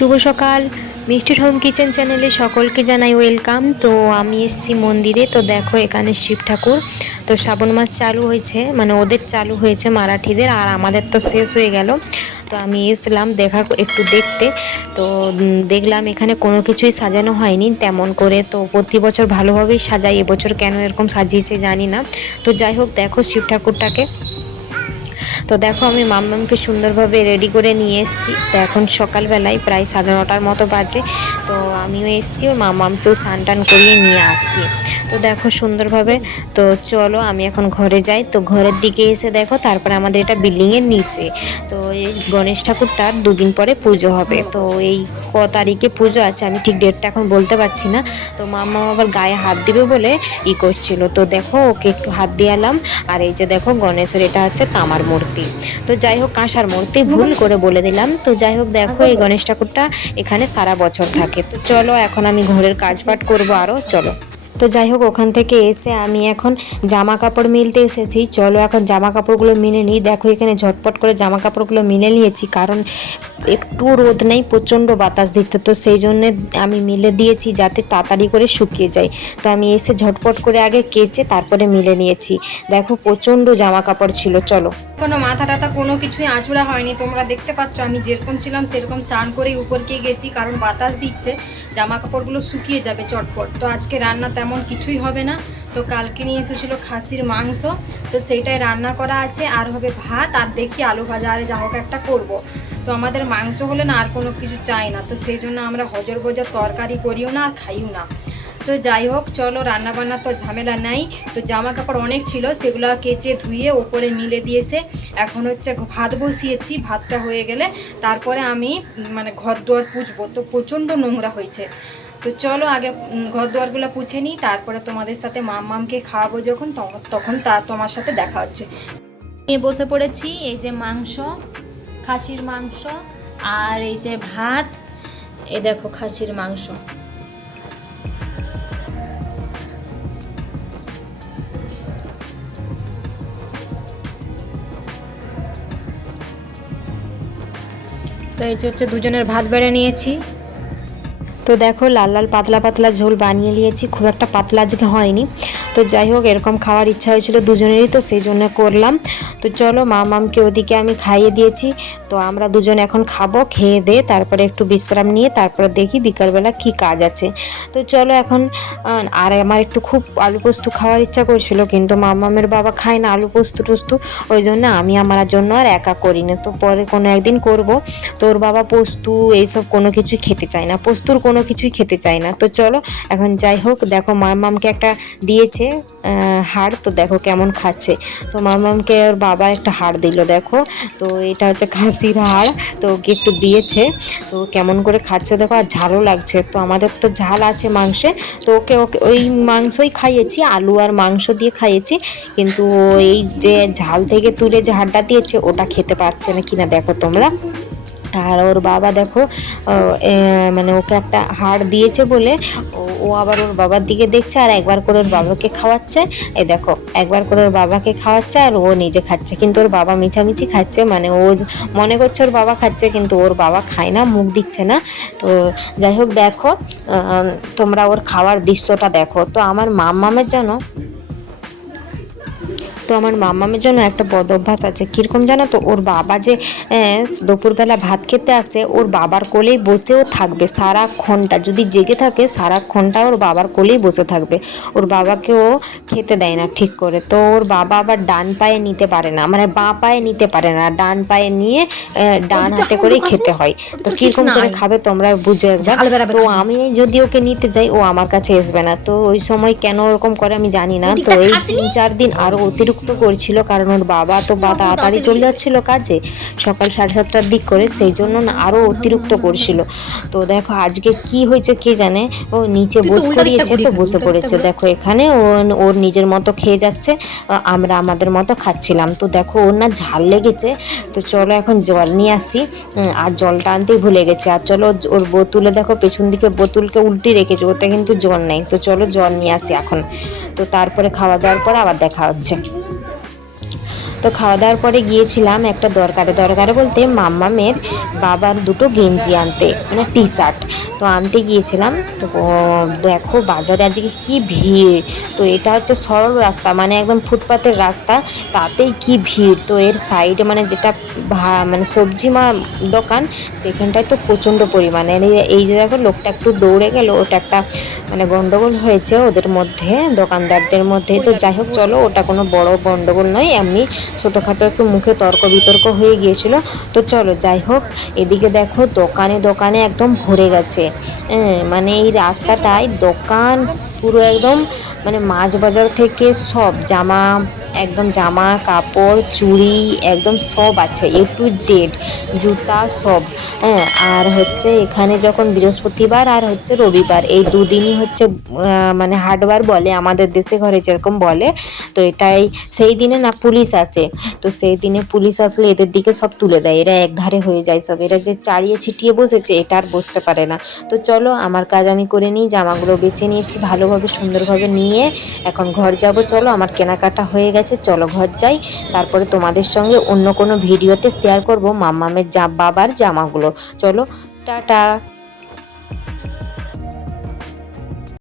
শুভ সকাল। মিষ্টির home kitchen চ্যানেলে সকলকে জানাই ওয়েলকাম। তো আমি এসেছি মন্দিরে। তো দেখো এখানে শিব ঠাকুর। তো শ্রাবণ মাস চালু হয়েছে, মানে ওদের চালু হয়েছে মারাঠিদের, আর আমাদের তো শেষ হয়ে গেল। তো আমি এসলাম একটু দেখতে। তো দেখলাম এখানে কোনো কিছুই সাজানো হয়নি তেমন করে। তো প্রতি বছর ভালোভাবেই সাজাই, এবছর কেন এরকম সাজিয়েছে জানি না। তো যাই হোক, দেখো শিব ঠাকুরটাকে। তো দেখো আমি মাম্মামকে সুন্দরভাবে রেডি করে নিয়ে এসেছি। তো এখন সকালবেলায় প্রায় 9:30 মতো বাজে। তো আমিও এসেছি, ওর মাম্মামকেও স্নান টান করিয়ে নিয়ে আসছি। তো দেখো সুন্দরভাবে। তো চলো আমি এখন ঘরে যাই। তো ঘরের দিকে এসে দেখো, তারপরে আমাদের এটা বিল্ডিংয়ের নিচে। তো এই গণেশ ঠাকুরটার 2 দিন পরে পুজো হবে। তো এই তারিখে পুজো আছে আমি ঠিক ডেটটা এখন বলতে পারছি না। তো মাম্মাম আবার গায়ে হাত দিবে বলে করছিল। তো দেখো ওকে একটু হাত দিয়ে এলাম। আর এই যে দেখো গণেশের এটা হচ্ছে তামার মূর্তি। তো যাই হোক, কাঁসার মূর্তি ভুল করে বলে দিলাম। তো যাই হোক দেখো এই গণেশ ঠাকুরটা এখানে সারা বছর থাকে। তো চলো এখন আমি ঘরের কাজবাজ করবো আরও, চলো। তো যাই হোক, ওখান থেকে এসে আমি এখন জামা কাপড় মিলতে এসেছি। চলো এখন জামা কাপড়গুলো মিলে নিই। দেখো এখানে ঝটপট করে জামা কাপড়গুলো মিলে নিয়েছি, কারণ একটু রোদ নেই, প্রচণ্ড বাতাস দিতে। তো সেই জন্যে আমি মিলে দিয়েছি যাতে তাড়াতাড়ি করে শুকিয়ে যায়। তো আমি এসে ঝটপট করে আগে কেচে তারপরে মিলে নিয়েছি। দেখো প্রচণ্ড জামা কাপড় ছিল। চলো, কোনো মাথা টাথা কোনো কিছুই আঁচড়া হয়নি। তোমরা দেখতে পাচ্ছ আমি যেরকম ছিলাম সেরকম স্নান করেই উপরকে গেছি, কারণ বাতাস দিচ্ছে, জামা কাপড়গুলো শুকিয়ে যাবে চটপট। তো আজকে রান্না তেমন কিছুই হবে না। তো কালকে নিয়ে এসেছিলো খাসির মাংস, তো সেইটাই রান্না করা আছে। আর হবে ভাত, আর দেখি আলু ভাজা আর যা হোক একটা করবো। তো আমাদের মাংস হলে না আর কোনো কিছু চাই না। তো সেই জন্য আমরা হজর বজর তরকারি করিও না আর খাইও না। তো যাই হোক চলো, রান্নাবান্না তো ঝামেলা নাই। তো জামা কাপড় অনেক ছিল, সেগুলো কেচে ধুয়ে ওপরে মিলে দিয়েছে। এখন হচ্ছে ভাত বসিয়েছি, ভাতটা হয়ে গেলে তারপরে আমি মানে ঘর দুয়ার পুছবো। তো প্রচণ্ড নোংরা হয়েছে। তো চলো আগে ঘর দুয়ারগুলো পুছে নিই, তারপরে তোমাদের সাথে মামকে খাওয়াবো যখন, তখন তোমার সাথে দেখা হচ্ছে। নিয়ে বসে পড়েছি, এই যে মাংস, খাসির মাংস, আর এই যে ভাত। এই দেখো খাসির মাংস। তো এই যে হচ্ছে দুজনের ভাত বেড়ে নিয়েছি। তো দেখো লাল লাল পাতলা পাতলা ঝোল বানিয়ে নিয়েছি, খুব একটা পাতলা আজকে হয়নি। তো যাই হোক, এরকম খাওয়ার ইচ্ছা হয়েছিল দুজনেরই, তো সেই জন্য করলাম। তো চলো মামামকে ওদিকে আমি খাইয়ে দিয়েছি। তো আমরা দুজন এখন খাবো, খেয়ে দিয়ে তারপরে একটু বিশ্রাম নিয়ে তারপরে দেখি বিকালবেলা কি কাজ আছে। তো চলো এখন, আর আমার একটু খুব আলু পোস্ত খাওয়ার ইচ্ছা করছিল, কিন্তু মামামের বাবা খায় না আলু পোস্ত টোস্ত, ওই জন্য আমি আমার জন্য আর একা করি না। তো পরে কোনো একদিন করব। তোর বাবা পোস্ত এইসব কোনো কিছুই খেতে চায় না, পোস্তুর কোনো কিছুই খেতে চায় না। তো চলো এখন যাই হোক, দেখো মামামকে একটা দিয়েছে হাড়, তো দেখো কেমন খাচ্ছে। তো মামামকে ওর বাবা একটা হাড় দিল, দেখো। তো এটা হচ্ছে খাসির হাড়, তো ওকে একটু দিয়েছে। তো কেমন করে খাচ্ছে দেখো, আর ঝালও লাগছে। তো আমাদের তো ঝাল আছে মাংসে, তো ওকে ওকে ওই মাংসই খাইয়েছি, আলু আর মাংস দিয়ে খাইয়েছি। কিন্তু এই যে ঝাল থেকে তুলে যে হাড়টা দিয়েছে ওটা খেতে পারছে না কিনা দেখো তোমরা। আর ওর বাবা দেখো, মানে ওকে একটা হাড় দিয়েছে বলে ও আবার ওর বাবার দিকে দেখছে, আর একবার করে ওর বাবাকে খাওয়াচ্ছে। এই দেখো একবার করে ওর বাবাকে খাওয়াচ্ছে আর ও নিজে খাচ্ছে, কিন্তু ওর বাবা মিছামিছি খাচ্ছে, মানে ও মনে করছে ওর বাবা খাচ্ছে, কিন্তু ওর বাবা খায় না, মুখ দিচ্ছে না। তো যাই হোক দেখো, তোমরা ওর খাওয়ার দৃশ্যটা দেখো। তো আমার মাম্মামের জানো, তো আমার মামামের জন্য একটা বদ অভ্যাস আছে। কীরকম জানো তো, ওর বাবা যে দুপুরবেলা ভাত খেতে আসে, ওর বাবার কোলেই বসেও থাকবে সারাক্ষণটা, যদি জেগে থাকে সারাক্ষণটা ওর বাবার কোলেই বসে থাকবে। ওর বাবাকে ও খেতে দেয় না ঠিক করে। তো ওর বাবা আবার ডান পায়ে নিতে পারে না, মানে বাঁ পায়ে নিতে পারে না, ডান পায়ে নিয়ে ডান হাতে করেই খেতে হয়। তো কীরকম করে খাবে তোমরা বুঝো একবার। তো আমি যদি ওকে নিতে যাই ও আমার কাছে আসবে না। তো ওই সময় কেন ওরকম করে আমি জানি না। তো এই 3-4 দিন আরও অতিরিক্ত করছিল, কারণ ওর বাবা তো তাড়াতাড়ি চলে যাচ্ছিল কাজে, সকাল 7:30টার দিক করে, সেই জন্য না আরও অতিরিক্ত করছিল। তো দেখো আজকে কি হয়েছে কে জানে, ও নিচে বস করিয়েছে তো বসে পড়েছে। দেখো এখানে ওর নিজের মতো খেয়ে যাচ্ছে, আমরা আমাদের মতো খাচ্ছিলাম। তো দেখো ওর না ঝাল লেগেছে। তো চলো এখন জল নিয়ে আসি, আর জলটা আনতেই ভুলে গেছি। আর চলো ওর বোতলে দেখো পেছন দিকে বোতলকে উল্টে রেখেছে, ওতে কিন্তু জল নেই। তো চলো জল নিয়ে আসি এখন। তো তারপরে খাওয়া দাওয়ার পর আবার দেখা হচ্ছে। তো খাওয়া দাওয়ার পরে গিয়েছিলাম একটা দরকারে বলতে মাম্মামের বাবার দুটো গেঞ্জি আনতে, মানে টি শার্ট তো আনতে গিয়েছিলাম। তো দেখো বাজারে আজকে কি ভিড়। তো এটা হচ্ছে সরল রাস্তা, মানে একদম ফুটপাতের রাস্তা, তাতেই কি ভিড়। তো এর সাইডে মানে যেটা মানে সবজি দোকান, সেখানটায় তো প্রচণ্ড পরিমাণে এই যে দেখো লোকটা একটু দৌড়ে গেল, ওটা একটা মানে গন্ডগোল হয়েছে ওদের মধ্যে, দোকানদারদের মধ্যে। তো যাই হোক চলো, ওটা কোনো বড় গন্ডগোল নয়, এমনি ছোটোখাটো একটু মুখে তর্ক বিতর্ক হয়ে গিয়েছিল। তো চলো যাই হোক, এদিকে দেখো দোকানে দোকানে একদম ভরে গেছে। মানে এই রাস্তাটায় দোকান পুরো একদম, মানে মাছ বাজার থেকে সব একদম জামা কাপড় চুড়ি একদম সব আছে, A to Z, জুতা সব। হ্যাঁ, আর হচ্ছে এখানে যখন বৃহস্পতিবার আর হচ্ছে রবিবার, এই দুদিনই হচ্ছে মানে হাটবার বলে, আমাদের দেশে ঘরে যেরকম বলে। তো এটাই সেই দিনে না পুলিশ আসে, তো সেই দিনে পুলিশ আসলে এদের দিকে সব তুলে দেয়, এরা একধারে হয়ে যায় সব, এরা যে চাড়িয়ে ছিটিয়ে বসেছে এটা আর বসতে পারে না। তো চলো আমার কাজ আমি করে নিই, জামাগুলো বেছে নিয়েছি ভালোভাবে সুন্দরভাবে নিয়ে এখন ঘর যাব। চলো আমার কেনাকাটা হয়ে গেছে, চলো ঘর যাই, তারপরে তোমাদের সঙ্গে অন্য কোনো ভিডিওতে শেয়ার করব মাম্মামের বাবার জামাগুলো। চলো, টাটা।